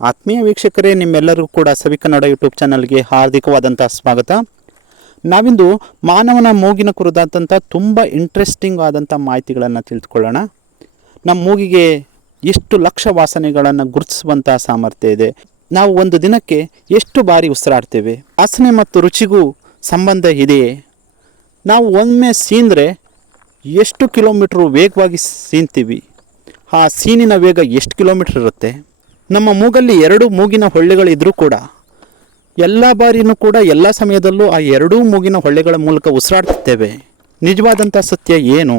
ಆತ್ಮೀಯ ವೀಕ್ಷಕರೇ, ನಿಮ್ಮೆಲ್ಲರಿಗೂ ಕೂಡ ಸವಿಕನ್ನಡ ಯೂಟ್ಯೂಬ್ ಚಾನಲ್ಗೆ ಹಾರ್ದಿಕವಾದಂಥ ಸ್ವಾಗತ. ನಾವಿಂದು ಮಾನವನ ಮೂಗಿನ ಕುರಿತಾದಂಥ ತುಂಬ ಇಂಟ್ರೆಸ್ಟಿಂಗ್ ಆದಂಥ ಮಾಹಿತಿಗಳನ್ನು ತಿಳಿದುಕೊಳ್ಳೋಣ. ನಮ್ಮ ಮೂಗಿಗೆ ಎಷ್ಟು ಲಕ್ಷ ವಾಸನೆಗಳನ್ನು ಗುರುತಿಸುವಂಥ ಸಾಮರ್ಥ್ಯ ಇದೆ. ನಾವು ಒಂದು ದಿನಕ್ಕೆ ಎಷ್ಟು ಬಾರಿ ಉಸಿರಾಡ್ತೇವೆ? ವಾಸನೆ ಮತ್ತು ರುಚಿಗೂ ಸಂಬಂಧ ಇದೆಯೇ? ನಾವು ಒಮ್ಮೆ ಸೀಂದರೆ ಎಷ್ಟು ಕಿಲೋಮೀಟ್ರು ವೇಗವಾಗಿ ಸೀನ್ತೀವಿ? ಆ ಸೀನಿನ ವೇಗ ಎಷ್ಟು ಕಿಲೋಮೀಟ್ರ್ ಇರುತ್ತೆ? ನಮ್ಮ ಮೂಗಲ್ಲಿ ಎರಡು ಮೂಗಿನ ಹೊಳ್ಳೆಗಳಿದ್ದರೂ ಕೂಡ ಎಲ್ಲ ಬಾರಿನೂ ಕೂಡ ಎಲ್ಲ ಸಮಯದಲ್ಲೂ ಆ ಎರಡೂ ಮೂಗಿನ ಹೊಳ್ಳೆಗಳ ಮೂಲಕ ಉಸಿರಾಡ್ತೇವೆ. ನಿಜವಾದಂಥ ಸತ್ಯ ಏನು?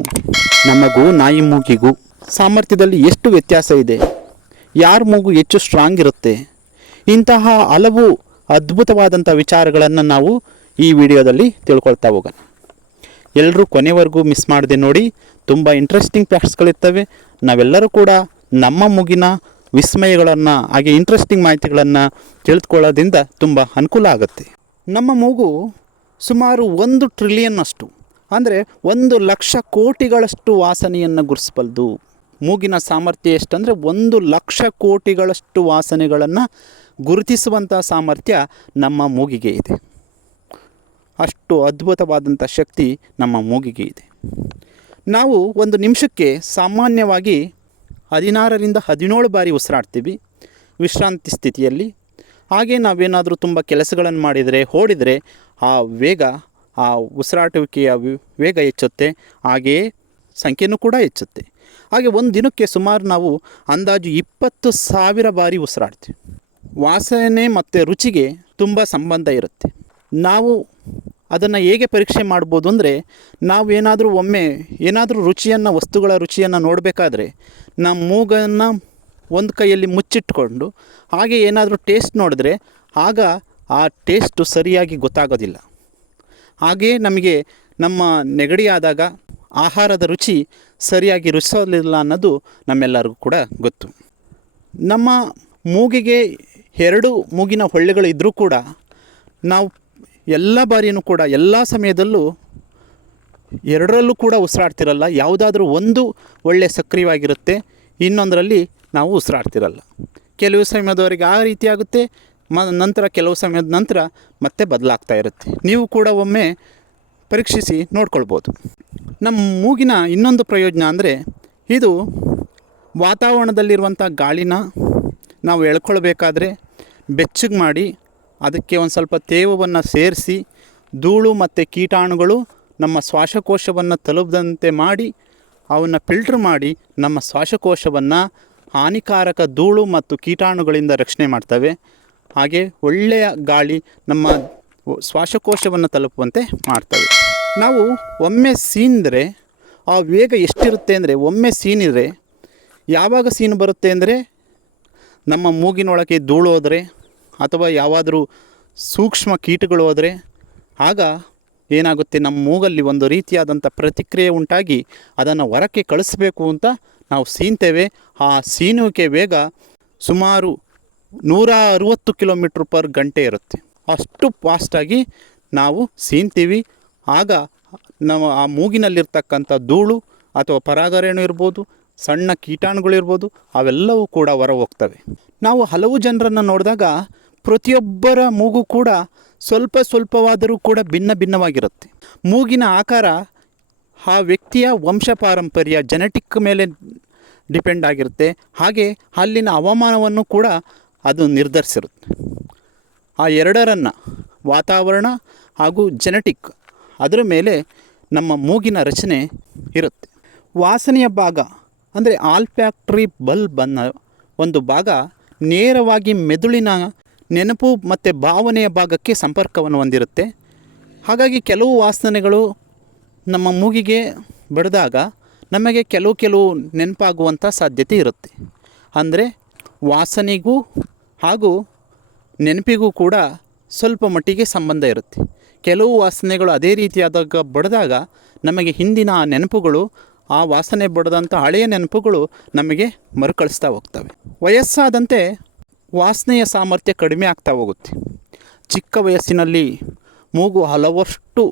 ನಮಗೂ ನಾಯಿ ಮೂಗಿಗೂ ಸಾಮರ್ಥ್ಯದಲ್ಲಿ ಎಷ್ಟು ವ್ಯತ್ಯಾಸ ಇದೆ? ಯಾರ ಮೂಗು ಹೆಚ್ಚು ಸ್ಟ್ರಾಂಗ್ ಇರುತ್ತೆ? ಇಂತಹ ಹಲವು ಅದ್ಭುತವಾದಂಥ ವಿಚಾರಗಳನ್ನು ನಾವು ಈ ವಿಡಿಯೋದಲ್ಲಿ ತಿಳ್ಕೊಳ್ತಾ ಹೋಗೋಣ. ಎಲ್ಲರೂ ಕೊನೆವರೆಗೂ ಮಿಸ್ ಮಾಡದೆ ನೋಡಿ. ತುಂಬ ಇಂಟ್ರೆಸ್ಟಿಂಗ್ ಫ್ಯಾಕ್ಟ್ಸ್ಗಳಿರ್ತವೆ. ನಾವೆಲ್ಲರೂ ಕೂಡ ನಮ್ಮ ಮೂಗಿನ ವಿಸ್ಮಯಗಳನ್ನು ಹಾಗೆ ಇಂಟ್ರೆಸ್ಟಿಂಗ್ ಮಾಹಿತಿಗಳನ್ನು ತಿಳಿದುಕೊಳ್ಳೋದ್ರಿಂದ ತುಂಬ ಅನುಕೂಲ ಆಗುತ್ತೆ. ನಮ್ಮ ಮೂಗು ಸುಮಾರು 1 ಟ್ರಿಲಿಯನ್ ಅಷ್ಟು, ಅಂದರೆ 1,00,000 ಕೋಟಿಗಳಷ್ಟು ವಾಸನೆಯನ್ನು ಗುರುತಿಸಬಲ್ಲದು. ಮೂಗಿನ ಸಾಮರ್ಥ್ಯ ಎಷ್ಟಂದರೆ 1,00,000 ಕೋಟಿಗಳಷ್ಟು ವಾಸನೆಗಳನ್ನು ಗುರುತಿಸುವಂಥ ಸಾಮರ್ಥ್ಯ ನಮ್ಮ ಮೂಗಿಗೆ ಇದೆ. ಅಷ್ಟು ಅದ್ಭುತವಾದಂಥ ಶಕ್ತಿ ನಮ್ಮ ಮೂಗಿಗೆ ಇದೆ. ನಾವು ಒಂದು ನಿಮಿಷಕ್ಕೆ ಸಾಮಾನ್ಯವಾಗಿ 16ರಿಂದ 17 ಬಾರಿ ಉಸಿರಾಡ್ತೀವಿ ವಿಶ್ರಾಂತಿ ಸ್ಥಿತಿಯಲ್ಲಿ. ಹಾಗೆ ನಾವೇನಾದರೂ ತುಂಬ ಕೆಲಸಗಳನ್ನು ಮಾಡಿದರೆ, ಓಡಿದರೆ ಆ ವೇಗ, ಆ ಉಸಿರಾಟುವಿಕೆಯ ವೇಗ ಹೆಚ್ಚುತ್ತೆ. ಹಾಗೆಯೇ ಸಂಖ್ಯೆಯೂ ಕೂಡ ಹೆಚ್ಚುತ್ತೆ. ಹಾಗೆ ಒಂದು ದಿನಕ್ಕೆ ಸುಮಾರು ನಾವು ಅಂದಾಜು 20,000 ಬಾರಿ ಉಸಿರಾಡ್ತೀವಿ. ವಾಸನೆ ಮತ್ತು ರುಚಿಗೆ ತುಂಬ ಸಂಬಂಧ ಇರುತ್ತೆ. ನಾವು ಅದನ್ನು ಹೇಗೆ ಪರೀಕ್ಷೆ ಮಾಡ್ಬೋದು ಅಂದರೆ, ನಾವೇನಾದರೂ ಒಮ್ಮೆ ಏನಾದರೂ ರುಚಿಯನ್ನು, ವಸ್ತುಗಳ ರುಚಿಯನ್ನು ನೋಡಬೇಕಾದ್ರೆ ನಮ್ಮ ಮೂಗನ್ನು ಒಂದು ಕೈಯಲ್ಲಿ ಮುಚ್ಚಿಟ್ಕೊಂಡು ಹಾಗೆ ಏನಾದರೂ ಟೇಸ್ಟ್ ನೋಡಿದ್ರೆ ಆಗ ಆ ಟೇಸ್ಟು ಸರಿಯಾಗಿ ಗೊತ್ತಾಗೋದಿಲ್ಲ. ಹಾಗೆಯೇ ನಮಗೆ ನಮ್ಮ ನೆಗಡಿ ಆದಾಗ ಆಹಾರದ ರುಚಿ ಸರಿಯಾಗಿ ರುಚಿಸೋದಿಲ್ಲ ಅನ್ನೋದು ನಮ್ಮೆಲ್ಲರಿಗೂ ಕೂಡ ಗೊತ್ತು. ನಮ್ಮ ಮೂಗಿಗೆ 2 ಮೂಗಿನ ಹೊಳ್ಳೆಗಳು ಇದ್ದರೂ ಕೂಡ ನಾವು ಎಲ್ಲ ಬಾರಿಯೂ ಕೂಡ ಎಲ್ಲ ಸಮಯದಲ್ಲೂ ಎರಡರಲ್ಲೂ ಕೂಡ ಉಸಿರಾಡ್ತಿರಲ್ಲ. ಯಾವುದಾದ್ರೂ ಒಂದು ಒಳ್ಳೆ ಸಕ್ರಿಯವಾಗಿರುತ್ತೆ, ಇನ್ನೊಂದರಲ್ಲಿ ನಾವು ಉಸಿರಾಡ್ತಿರಲ್ಲ. ಕೆಲವು ಸಮಯದವರೆಗೆ ಆ ರೀತಿ ಆಗುತ್ತೆ, ನಂತರ ಕೆಲವು ಸಮಯದ ನಂತರ ಮತ್ತೆ ಬದಲಾಗ್ತಾ ಇರುತ್ತೆ. ನೀವು ಕೂಡ ಒಮ್ಮೆ ಪರೀಕ್ಷಿಸಿ ನೋಡ್ಕೊಳ್ಬೋದು. ನಮ್ಮ ಮೂಗಿನ ಇನ್ನೊಂದು ಪ್ರಯೋಜನ ಅಂದರೆ, ಇದು ವಾತಾವರಣದಲ್ಲಿರುವಂಥ ಗಾಳಿನ ನಾವು ಎಳ್ಕೊಳ್ಬೇಕಾದ್ರೆ ಬೆಚ್ಚಗೆ ಮಾಡಿ ಅದಕ್ಕೆ ಒಂದು ಸ್ವಲ್ಪ ತೇವವನ್ನು ಸೇರಿಸಿ ಧೂಳು ಮತ್ತು ಕೀಟಾಣುಗಳು ನಮ್ಮ ಶ್ವಾಸಕೋಶವನ್ನು ತಲುಪದಂತೆ ಮಾಡಿ ಅವನ್ನು ಫಿಲ್ಟ್ರ್ ಮಾಡಿ ನಮ್ಮ ಶ್ವಾಸಕೋಶವನ್ನು ಹಾನಿಕಾರಕ ಧೂಳು ಮತ್ತು ಕೀಟಾಣುಗಳಿಂದ ರಕ್ಷಣೆ ಮಾಡ್ತವೆ. ಹಾಗೆ ಒಳ್ಳೆಯ ಗಾಳಿ ನಮ್ಮ ಶ್ವಾಸಕೋಶವನ್ನು ತಲುಪುವಂತೆ ಮಾಡ್ತವೆ. ನಾವು ಒಮ್ಮೆ ಸೀನಿದ್ರೆ ಆ ವೇಗ ಎಷ್ಟಿರುತ್ತೆ ಅಂದರೆ, ಒಮ್ಮೆ ಸೀನಿದರೆ ಯಾವಾಗ ಸೀನು ಬರುತ್ತೆ ಅಂದರೆ, ನಮ್ಮ ಮೂಗಿನೊಳಗೆ ಧೂಳು ಹೋದರೆ ಅಥವಾ ಯಾವಾದರೂ ಸೂಕ್ಷ್ಮ ಕೀಟಗಳು ಹೋದರೆ ಆಗ ಏನಾಗುತ್ತೆ, ನಮ್ಮ ಮೂಗಲ್ಲಿ ಒಂದು ರೀತಿಯಾದಂಥ ಪ್ರತಿಕ್ರಿಯೆ ಉಂಟಾಗಿ ಅದನ್ನು ಹೊರಕ್ಕೆ ಕಳಿಸ್ಬೇಕು ಅಂತ ನಾವು ಸೀನ್ತೇವೆ. ಆ ಸೀನುವಿಕೆ ವೇಗ ಸುಮಾರು 160 km/ಗಂಟೆ ಇರುತ್ತೆ. ಅಷ್ಟು ಫಾಸ್ಟಾಗಿ ನಾವು ಸೀನ್ತೀವಿ. ಆಗ ನಾವು ಆ ಮೂಗಿನಲ್ಲಿರ್ತಕ್ಕಂಥ ಧೂಳು ಅಥವಾ ಪರಾಗರೇಣು ಇರ್ಬೋದು, ಸಣ್ಣ ಕೀಟಾಣುಗಳಿರ್ಬೋದು, ಅವೆಲ್ಲವೂ ಕೂಡ ಹೊರ ಹೋಗ್ತವೆ. ನಾವು ಹಲವು ಜನರನ್ನು ನೋಡಿದಾಗ ಪ್ರತಿಯೊಬ್ಬರ ಮೂಗು ಕೂಡ ಸ್ವಲ್ಪವಾದರೂ ಕೂಡ ಭಿನ್ನವಾಗಿರುತ್ತೆ. ಮೂಗಿನ ಆಕಾರ ಆ ವ್ಯಕ್ತಿಯ ವಂಶ ಪಾರಂಪರ್ಯ, ಜೆನೆಟಿಕ್ ಮೇಲೆ ಡಿಪೆಂಡ್ ಆಗಿರುತ್ತೆ. ಹಾಗೆ ಅಲ್ಲಿನ ಹವಾಮಾನವನ್ನು ಕೂಡ ಅದು ನಿರ್ಧರಿಸಿರುತ್ತೆ. ಆ ಎರಡರನ್ನು, ವಾತಾವರಣ ಹಾಗೂ ಜೆನೆಟಿಕ್, ಅದರ ಮೇಲೆ ನಮ್ಮ ಮೂಗಿನ ರಚನೆ ಇರುತ್ತೆ. ವಾಸನೆಯ ಭಾಗ ಅಂದರೆ ಆಲ್ಫ್ಯಾಕ್ಟರಿ ಬಲ್ಬ್ ಅನ್ನೋ ಒಂದು ಭಾಗ ನೇರವಾಗಿ ಮೆದುಳಿನ ನೆನಪು ಮತ್ತು ಭಾವನೆಯ ಭಾಗಕ್ಕೆ ಸಂಪರ್ಕವನ್ನು ಹೊಂದಿರುತ್ತೆ. ಹಾಗಾಗಿ ಕೆಲವು ವಾಸನೆಗಳು ನಮ್ಮ ಮೂಗಿಗೆ ಬಡಿದಾಗ ನಮಗೆ ಕೆಲವು ನೆನಪಾಗುವಂಥ ಸಾಧ್ಯತೆ ಇರುತ್ತೆ. ಅಂದರೆ ವಾಸನೆಗೂ ಹಾಗೂ ನೆನಪಿಗೂ ಕೂಡ ಸ್ವಲ್ಪ ಮಟ್ಟಿಗೆ ಸಂಬಂಧ ಇರುತ್ತೆ. ಕೆಲವು ವಾಸನೆಗಳು ಅದೇ ರೀತಿಯಾದಾಗ ಬಡಿದಾಗ ನಮಗೆ ಹಿಂದಿನ ಆ ನೆನಪುಗಳು, ಆ ವಾಸನೆ ಬಡಿದಂಥ ಹಳೆಯ ನೆನಪುಗಳು ನಮಗೆ ಮರುಕಳಿಸ್ತಾ ಹೋಗ್ತವೆ. ವಯಸ್ಸಾದಂತೆ ವಾಸನೆಯ ಸಾಮರ್ಥ್ಯ ಕಡಿಮೆ ಆಗ್ತಾ ಹೋಗುತ್ತೆ. ಚಿಕ್ಕ ವಯಸ್ಸಿನಲ್ಲಿ ಮೂಗು ಹಲವಷ್ಟು,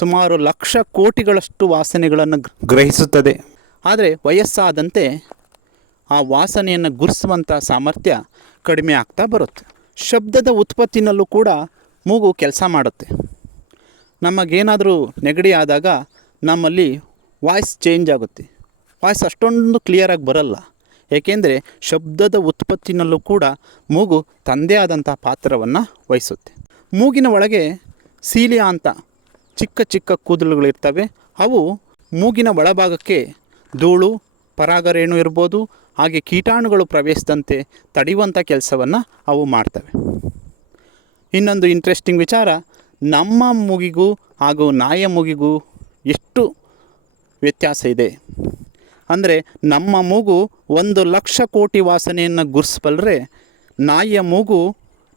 ಸುಮಾರು 1,00,000 ಕೋಟಿಗಳಷ್ಟು ವಾಸನೆಗಳನ್ನು ಗ್ರಹಿಸುತ್ತದೆ. ಆದರೆ ವಯಸ್ಸಾದಂತೆ ಆ ವಾಸನೆಯನ್ನು ಗುರುತಿಸುವಂಥ ಸಾಮರ್ಥ್ಯ ಕಡಿಮೆ ಆಗ್ತಾ ಬರುತ್ತೆ. ಶಬ್ದದ ಉತ್ಪತ್ತಿನಲ್ಲೂ ಕೂಡ ಮೂಗು ಕೆಲಸ ಮಾಡುತ್ತೆ. ನಮಗೇನಾದರೂ ನೆಗಡಿ ಆದಾಗ ನಮ್ಮಲ್ಲಿ ವಾಯ್ಸ್ ಚೇಂಜ್ ಆಗುತ್ತೆ. ವಾಯ್ಸ್ ಅಷ್ಟೊಂದು ಕ್ಲಿಯರಾಗಿ ಬರಲ್ಲ. ಏಕೆಂದರೆ ಶಬ್ದದ ಉತ್ಪತ್ತಿನಲ್ಲೂ ಕೂಡ ಮೂಗು ತನ್ನದೇ ಆದಂಥ ಪಾತ್ರವನ್ನು ವಹಿಸುತ್ತೆ. ಮೂಗಿನ ಒಳಗೆ ಸೀಲಿಯಾ ಅಂತ ಚಿಕ್ಕ ಚಿಕ್ಕ ಕೂದಲುಗಳಿರ್ತವೆ. ಅವು ಮೂಗಿನ ಒಳಭಾಗಕ್ಕೆ ಧೂಳು, ಪರಾಗರೇಣು ಇರ್ಬೋದು, ಹಾಗೆ ಕೀಟಾಣುಗಳು ಪ್ರವೇಶಿಸದಂತೆ ತಡೆಯುವಂಥ ಕೆಲಸವನ್ನು ಅವು ಮಾಡ್ತವೆ. ಇನ್ನೊಂದು ಇಂಟ್ರೆಸ್ಟಿಂಗ್ ವಿಚಾರ, ನಮ್ಮ ಮೂಗಿಗೂ ಹಾಗೂ ನಾಯಿಯ ಮೂಗಿಗೂ ಎಷ್ಟು ವ್ಯತ್ಯಾಸ ಇದೆ ಅಂದರೆ, ನಮ್ಮ ಮೂಗು 1,00,000 ಕೋಟಿ ವಾಸನೆಯನ್ನು ಗುರ್ಸ್ಬಲ್ಲರೆ ನಾಯಿಯ ಮೂಗು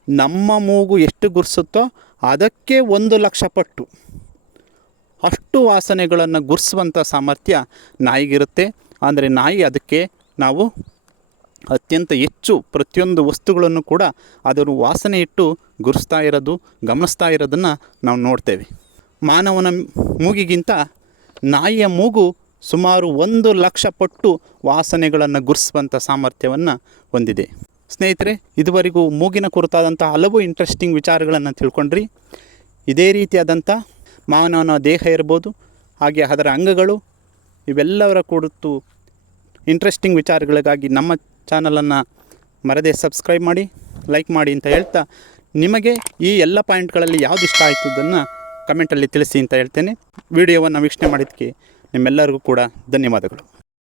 ನಮ್ಮ ಮೂಗು ಎಷ್ಟು ಗುರ್ಸುತ್ತೋ ಅದಕ್ಕೆ 1,00,000 ಪಟ್ಟು ಅಷ್ಟು ವಾಸನೆಗಳನ್ನು ಗುರ್ಸುವಂಥ ಸಾಮರ್ಥ್ಯ ನಾಯಿಗಿರುತ್ತೆ. ಅಂದರೆ ನಾಯಿ ಅದಕ್ಕೆ ನಾವು ಅತ್ಯಂತ ಹೆಚ್ಚು ಪ್ರತಿಯೊಂದು ವಸ್ತುಗಳನ್ನು ಕೂಡ ಅದರ ವಾಸನೆ ಇಟ್ಟು ಗುರ್ಸ್ತಾ ಇರೋದು, ಗಮನಿಸ್ತಾ ಇರೋದನ್ನು ನಾವು ನೋಡ್ತೇವೆ. ಮಾನವನ ಮೂಗಿಗಿಂತ ನಾಯಿಯ ಮೂಗು ಸುಮಾರು 1,00,000 ಪಟ್ಟು ವಾಸನೆಗಳನ್ನು ಗುರ್ಸುವಂಥ ಸಾಮರ್ಥ್ಯವನ್ನು ಹೊಂದಿದೆ. ಸ್ನೇಹಿತರೆ, ಇದುವರೆಗೂ ಮೂಗಿನ ಕುರಿತಾದಂಥ ಹಲವು ಇಂಟ್ರೆಸ್ಟಿಂಗ್ ವಿಚಾರಗಳನ್ನು ತಿಳ್ಕೊಂಡ್ರಿ. ಇದೇ ರೀತಿಯಾದಂಥ ಮಾನವನ ದೇಹ ಇರ್ಬೋದು, ಹಾಗೆ ಅದರ ಅಂಗಗಳು, ಇವೆಲ್ಲವರ ಕುರಿತು ಇಂಟ್ರೆಸ್ಟಿಂಗ್ ವಿಚಾರಗಳಿಗಾಗಿ ನಮ್ಮ ಚಾನಲನ್ನು ಮರದೇ ಸಬ್ಸ್ಕ್ರೈಬ್ ಮಾಡಿ, ಲೈಕ್ ಮಾಡಿ ಅಂತ ಹೇಳ್ತಾ, ನಿಮಗೆ ಈ ಎಲ್ಲ ಪಾಯಿಂಟ್ಗಳಲ್ಲಿ ಯಾವ್ದು ಇಷ್ಟ ಆಯಿತು ಅದನ್ನು ಕಮೆಂಟಲ್ಲಿ ತಿಳಿಸಿ ಅಂತ ಹೇಳ್ತೇನೆ. ವಿಡಿಯೋವನ್ನು ವೀಕ್ಷಣೆ ಮಾಡಿದ್ದಕ್ಕೆ ನಿಮ್ಮೆಲ್ಲರಿಗೂ ಕೂಡ ಧನ್ಯವಾದಗಳು.